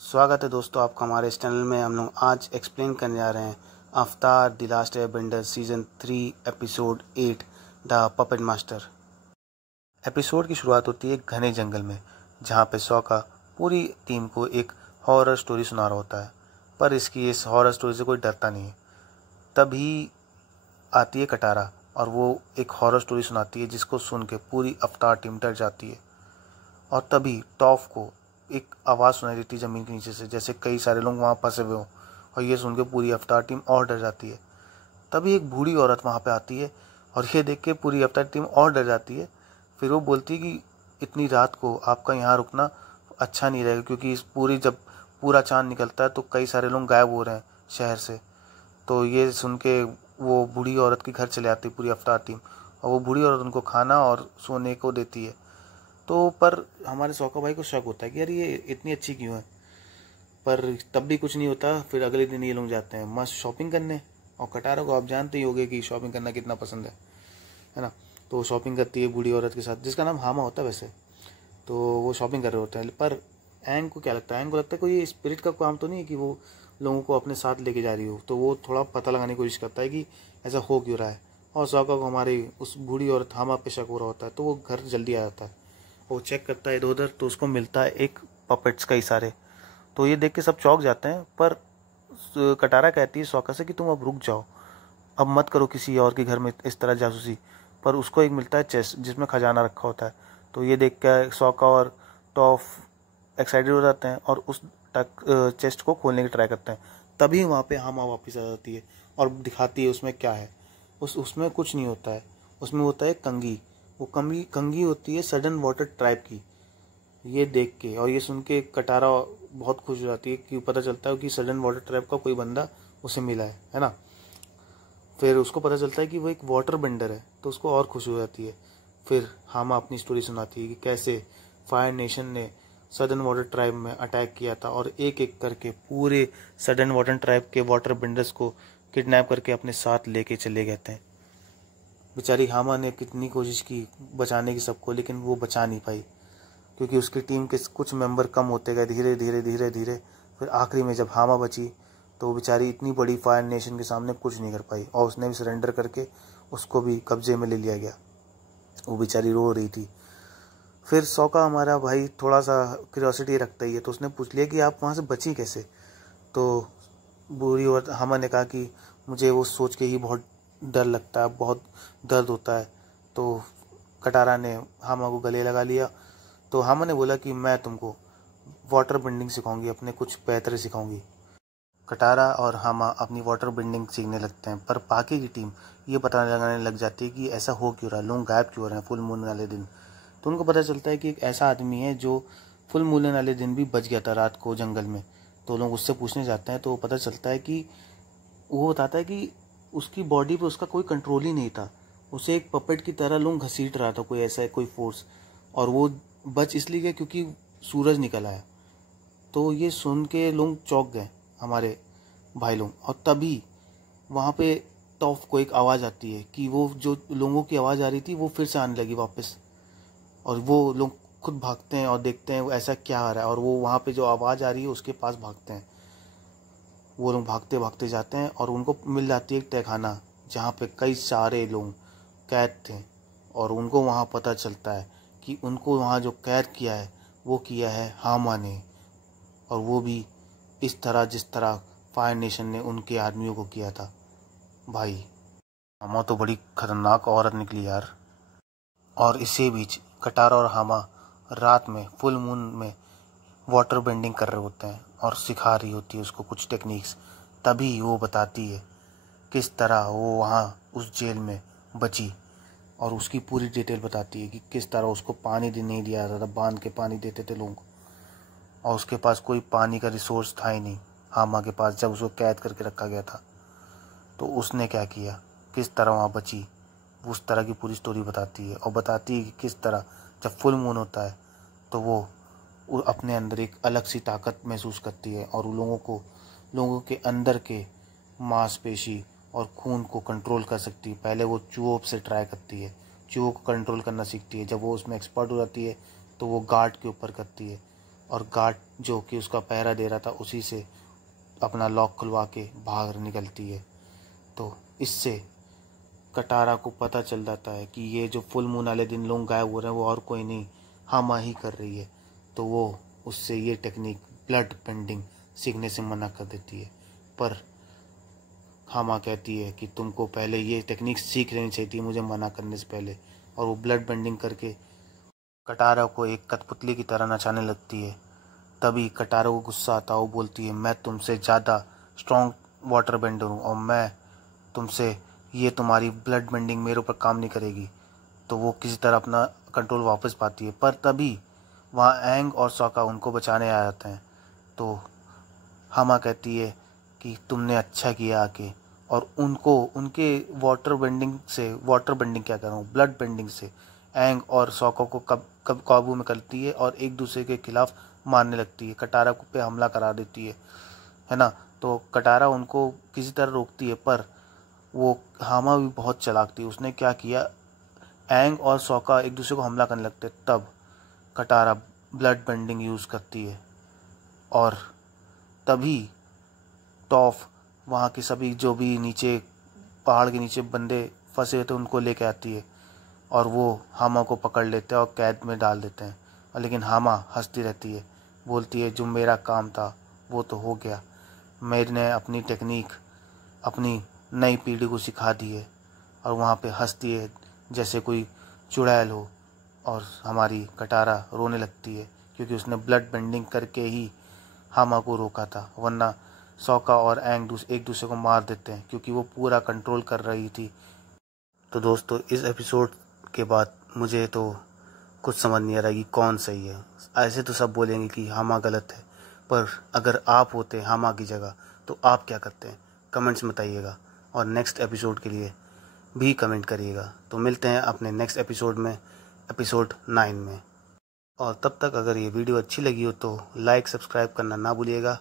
स्वागत है दोस्तों आपका हमारे इस चैनल में। हम लोग आज एक्सप्लेन करने जा रहे हैं अवतार the last Airbender season 3 episode 8 the puppet master. Episode की शुरुआत होती है एक घने जंगल में, जहाँ पे सौका पूरी टीम को एक हॉरर स्टोरी सुना रहा होता है, पर इस हॉरर स्टोरी से कोई डरता नहीं है। तभी आती है कटारा और वो एक हॉरर स्टोरी सुनाती है, जिसको सुन के पूरी अवतार टीम डर जाती है। और तभी टॉफ को एक आवाज़ सुनाई देती है ज़मीन के नीचे से, जैसे कई सारे लोग वहाँ फंसे हुए हों, और ये सुन के पूरी अवतार टीम और डर जाती है। तभी एक बूढ़ी औरत वहाँ पे आती है और ये देख के पूरी अवतार टीम और डर जाती है। फिर वो बोलती है कि इतनी रात को आपका यहाँ रुकना अच्छा नहीं रहेगा, क्योंकि जब पूरा चाँद निकलता है तो कई सारे लोग गायब हो रहे हैं शहर से। तो ये सुन के वो बूढ़ी औरत के घर चले आती है पूरी अवतार टीम, और वो बूढ़ी औरत उनको खाना और सोने को देती है। तो पर हमारे सौका भाई को शक होता है कि यार ये इतनी अच्छी क्यों है, पर तब भी कुछ नहीं होता। फिर अगले दिन ये लोग जाते हैं मस्त शॉपिंग करने, और कटारा को आप जानते ही होंगे कि शॉपिंग करना कितना पसंद है ना। तो शॉपिंग करती है बूढ़ी औरत के साथ, जिसका नाम हामा होता है वैसे। तो वो शॉपिंग कर रहे होते हैं, पर एंग को क्या लगता है, एंग को लगता है कोई स्पिरिट का काम तो नहीं है कि वो लोगों को अपने साथ लेके जा रही हो। तो वो थोड़ा पता लगाने की कोशिश करता है कि ऐसा हो क्यों रहा है, और सौका को हमारी उस बूढ़ी औरत हामा पे शक हो रहा होता है। तो वो घर जल्दी आ जाता है, वो चेक करता है इधर उधर, तो उसको मिलता है एक पपेट्स कई सारे। तो ये देख के सब चौंक जाते हैं, पर कटारा कहती है सौका से कि तुम अब रुक जाओ, अब मत करो किसी और के घर में इस तरह जासूसी। पर उसको एक मिलता है चेस्ट, जिसमें खजाना रखा होता है। तो ये देख कर सौका और टॉफ एक्साइटेड हो जाते हैं और उस चेस्ट को खोलने की ट्राई करते हैं। तभी वहाँ पे हामा वापस आ जाती है और दिखाती है उसमें क्या है। उसमें कुछ नहीं होता है, उसमें होता है कंघी। वो कंघी होती है सडन वाटर ट्राइब की। ये देख के और ये सुन के कटारा बहुत खुश हो जाती है, कि पता चलता है कि सडन वाटर ट्राइब का कोई बंदा उसे मिला है ना। फिर उसको पता चलता है कि वो एक वाटर बेंडर है, तो उसको और खुश हो जाती है। फिर हामा अपनी स्टोरी सुनाती है कि कैसे फायर नेशन ने सडन वाटर ट्राइब में अटैक किया था, और एक एक करके पूरे सडन वाटर ट्राइब के वाटर बेंडर्स को किडनैप करके अपने साथ लेके चले गए थे। बेचारी हामा ने कितनी कोशिश की बचाने की सबको, लेकिन वो बचा नहीं पाई, क्योंकि उसकी टीम के कुछ मेंबर कम होते गए धीरे धीरे धीरे धीरे। फिर आखिरी में जब हामा बची, तो वो बेचारी इतनी बड़ी फायर नेशन के सामने कुछ नहीं कर पाई, और उसने भी सरेंडर करके उसको भी कब्जे में ले लिया गया। वो बेचारी रो रही थी। फिर सौका हमारा भाई थोड़ा सा क्यूरियोसिटी रखता ही है, तो उसने पूछ लिया कि आप वहाँ से बची कैसे। तो बूढ़ी औरत हामा ने कहा कि मुझे वो सोच के ही बहुत डर लगता है, बहुत दर्द होता है। तो कटारा ने हामा को गले लगा लिया। तो हामा ने बोला कि मैं तुमको वाटर बेंडिंग सिखाऊंगी, अपने कुछ पैतरे सिखाऊंगी। कटारा और हामा अपनी वाटर बेंडिंग सीखने लगते हैं, पर बाकी की टीम ये पता लगाने लग जाती है कि ऐसा हो क्यों रहा है, लोग गायब क्यों हो रहे हैं फुल मून वाले दिन। तो उनको पता चलता है कि एक ऐसा आदमी है जो फुल मून वाले दिन भी बच गया था रात को जंगल में। तो लोग उससे पूछने जाते हैं, तो पता चलता है कि वो बताता है कि उसकी बॉडी पे उसका कोई कंट्रोल ही नहीं था, उसे एक पपेट की तरह लोग घसीट रहा था कोई ऐसा कोई फोर्स, और वो बच इसलिए गया क्योंकि सूरज निकल आया। तो ये सुन के लोग चौंक गए हमारे भाई लोग, और तभी वहाँ पे टॉफ को एक आवाज़ आती है कि वो जो लोगों की आवाज़ आ रही थी वो फिर से आने लगी वापस, और वो लोग खुद भागते हैं और देखते हैं ऐसा क्या आ रहा है, और वो वहाँ पे जो आवाज़ आ रही है उसके पास भागते हैं। वो लोग भागते भागते जाते हैं और उनको मिल जाती है एक तहखाना, जहाँ पे कई सारे लोग कैद थे, और उनको वहाँ पता चलता है कि उनको वहाँ जो कैद किया है वो किया है हामा ने, और वो भी इस तरह जिस तरह फायर नेशन ने उनके आदमियों को किया था। भाई हामा तो बड़ी खतरनाक औरत निकली यार। और इसी बीच कटारा और हामा रात में फुल मून में वाटर बेंडिंग कर रहे होते हैं और सिखा रही होती है उसको कुछ टेक्निक्स। तभी वो बताती है किस तरह वो वहाँ उस जेल में बची, और उसकी पूरी डिटेल बताती है कि किस तरह उसको पानी नहीं दिया जाता था, बांध के पानी देते थे लोगों को, और उसके पास कोई पानी का रिसोर्स था ही नहीं हामा के पास, जब उसको कैद करके रखा गया था। तो उसने क्या किया, किस तरह वहाँ बची, उस तरह की पूरी स्टोरी बताती है, और बताती है कि किस तरह जब फुल मून होता है तो वो अपने अंदर एक अलग सी ताकत महसूस करती है, और लोगों के अंदर के मांसपेशी और खून को कंट्रोल कर सकती है। पहले वो चूहों से ट्राई करती है, चूहों को कंट्रोल करना सीखती है। जब वो उसमें एक्सपर्ट हो जाती है तो वो गार्ड के ऊपर करती है, और गार्ड जो कि उसका पहरा दे रहा था उसी से अपना लॉक खुलवा के बाहर निकलती है। तो इससे कटारा को पता चल जाता है कि ये जो फुल मून वाले दिन लोग गायब हो रहे हैं वो और कोई नहीं हामा ही कर रही है। तो वो उससे ये टेक्निक ब्लड बेंडिंग सीखने से मना कर देती है। पर हामा कहती है कि तुमको पहले ये टेक्निक सीख लेनी चाहिए थी मुझे मना करने से पहले। और वो ब्लड बेंडिंग करके कटारा को एक कठपुतली की तरह नचाने लगती है। तभी कटारा को गुस्सा आता है। वो बोलती है मैं तुमसे ज़्यादा स्ट्रॉन्ग वाटर बेंडर हूँ और मैं तुमसे ये तुम्हारी ब्लड बेंडिंग मेरे ऊपर काम नहीं करेगी। तो वो किसी तरह अपना कंट्रोल वापस पाती है। पर तभी वहाँ एंग और सॉका उनको बचाने आ जाते हैं। तो हामा कहती है कि तुमने अच्छा किया आके, और उनको उनके वाटर बेंडिंग क्या कह रहा हूँ, ब्लड बेंडिंग से एंग और सॉका को कब काबू में करती है और एक दूसरे के खिलाफ मारने लगती है। कटारा को पे हमला करा देती है ना। तो कटारा उनको किसी तरह रोकती है। पर वो हामा भी बहुत चालाक थी। उसने क्या किया, एंग और सॉका एक दूसरे को हमला करने लगते, तब कटारा ब्लड बेंडिंग यूज़ करती है और तभी टॉफ वहाँ के सभी जो भी नीचे पहाड़ के नीचे बंदे फंसे हुए थे उनको लेके आती है और वो हामा को पकड़ लेते हैं और कैद में डाल देते हैं। और लेकिन हामा हंसती रहती है, बोलती है जो मेरा काम था वो तो हो गया, मैंने अपनी टेक्निक अपनी नई पीढ़ी को सिखा दी है। और वहाँ पे हंसती है जैसे कोई चुड़ैल हो। और हमारी कटारा रोने लगती है क्योंकि उसने ब्लड बेंडिंग करके ही हामा को रोका था, वरना सॉका और एंग एक दूसरे को मार देते हैं क्योंकि वो पूरा कंट्रोल कर रही थी। तो दोस्तों इस एपिसोड के बाद मुझे तो कुछ समझ नहीं आ रहा कि कौन सही है। ऐसे तो सब बोलेंगे कि हामा गलत है, पर अगर आप होते हामा की जगह तो आप क्या करते हैं, कमेंट्स में बताइएगा और नेक्स्ट एपिसोड के लिए भी कमेंट करिएगा। तो मिलते हैं अपने नेक्स्ट एपिसोड में, एपिसोड 9 में। और तब तक अगर ये वीडियो अच्छी लगी हो तो लाइक सब्सक्राइब करना ना भूलिएगा।